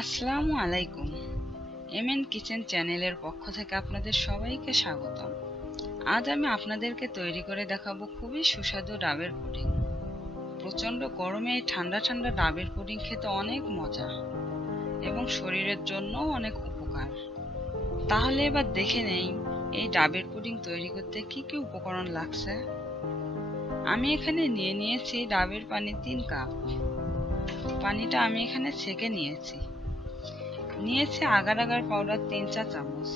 আসসালামু আলাইকুম। MN kitchen চ্যানেলের পক্ষ থেকে আপনাদের সবাইকে স্বাগতম। আজ আমি আপনাদেরকে তৈরি করে দেখাবো খুবই সুস্বাদু ডাবের পুডিং। প্রচণ্ড গরমে এই ঠান্ডা ঠান্ডা ডাবের পুডিং খেতে অনেক মজা এবং শরীরের জন্যও অনেক উপকার। তাহলে এবার দেখে নেই এই ডাবের পুডিং তৈরি করতে কি কি উপকরণ লাগছে। আমি এখানে নিয়েছি ডাবের পানি 3 কাপ। পানিটা আমি এখানে ছেঁকে নিয়েছি আগার পাউডার 3 চা চামচ।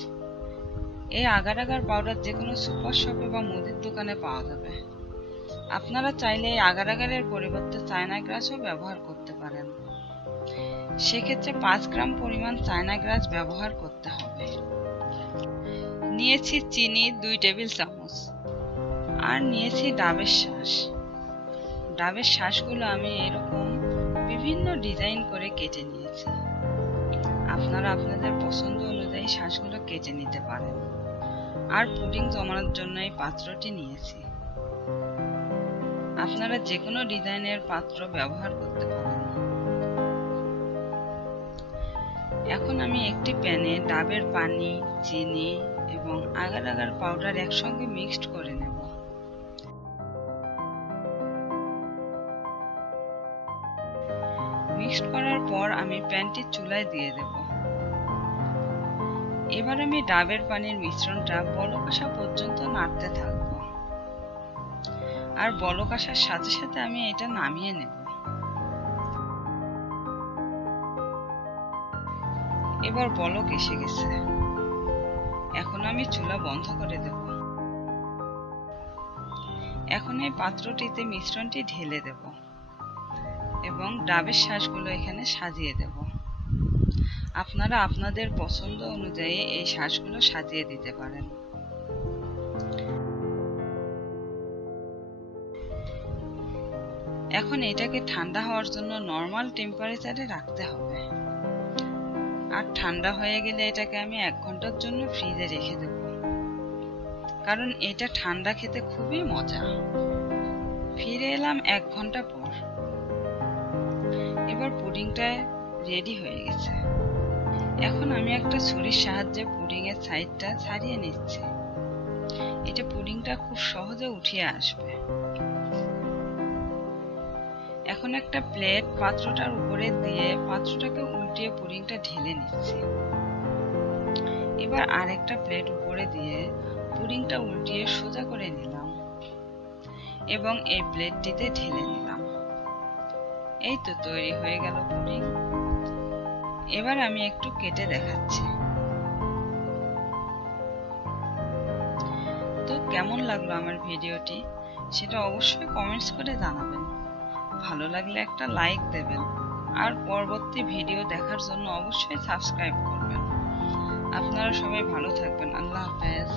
এই আগার পাউডার যে কোনো সুপার শপে বা মুদির দোকানে পাওয়া যাবে। আপনারা চাইলে এই আগারের পরিবর্তে চায়না গ্রাসও ব্যবহার করতে পারেন। সেক্ষেত্রে 5 গ্রাম পরিমাণ চায়না গ্রাস ব্যবহার করতে হবে। নিয়েছি চিনি 2 টেবিল চামচ আর নিয়েছি ডাবের শাঁস। ডাবের শাঁসগুলো আমি এরকম বিভিন্ন ডিজাইন করে কেটে নিয়েছি। আপনারা আপনাদের পছন্দ অনুযায়ী শাঁসগুলো কেটে নিতে পারেন। আর পুডিং জমানোর জন্য এই পাত্রটি নিয়েছি। আপনারা যে কোনো ডিজাইনের পাত্র ব্যবহার করতে পারেন। এখন আমি একটি প্যানে ডাবের পানি, চিনি এবং আগার পাউডার একসঙ্গে মিক্সড করে নেব। মিক্সড করার পর আমি প্যানটি চুলায় দিয়ে দেব। এবার আমি ডাবের পানির মিশ্রণটা বলক আসা পর্যন্ত নাড়তে থাকবো। আর বলক আসার সাথে সাথে আমি এটা নামিয়ে নেব। এবার বলক এসে গেছে। এখন আমি চুলা বন্ধ করে দেব। এখন এই পাত্রটিতে মিশ্রণটি ঢেলে দেব এবং ডাবের শাঁসগুলো এখানে সাজিয়ে দেব। আপনারা আপনাদের পছন্দ অনুযায়ী এই শাঁসগুলো সাজিয়ে দিতে পারেন। এখন এটাকে ঠান্ডা হওয়ার জন্য নরমাল টেম্পারেচারে রাখতে হবে। আর ঠান্ডা হয়ে গেলে এটাকে আমি 1 ঘন্টার জন্য ফ্রিজে রেখে দেব, কারণ এটা ঠান্ডা খেতে খুবই মজা। ফিরে এলাম 1 ঘন্টা পর। এবার পুডিংটা রেডি হয়ে গেছে। এখন আমি একটা ছুরির সাহায্যে পুডিং এর সাইডটা ছাড়িয়ে নিচ্ছি। এটা পুডিংটা খুব সহজে উঠিয়ে আসবে। এখন একটা প্লেট পাত্রটার উপরে দিয়ে পাত্রটাকে উল্টিয়ে পুডিংটা ঢেলে নিচ্ছি। এবার আরেকটা প্লেট উপরে দিয়ে পুডিংটা উল্টিয়ে সোজা করে নিলাম এবং এই প্লেটটিতে ঢেলে নিলাম। এই তো তৈরি হয়ে গেল পুডিং। এবার আমি একটু কেটে দেখাচ্ছি। তো কেমন লাগলো আমার ভিডিওটি সেটা অবশ্যই কমেন্টস করে জানাবেন। ভালো লাগলে একটা লাইক দেবেন আর পরবর্তী ভিডিও দেখার জন্য অবশ্যই সাবস্ক্রাইব করবেন। আপনারা সবাই ভালো থাকবেন। আল্লাহ হাফেজ।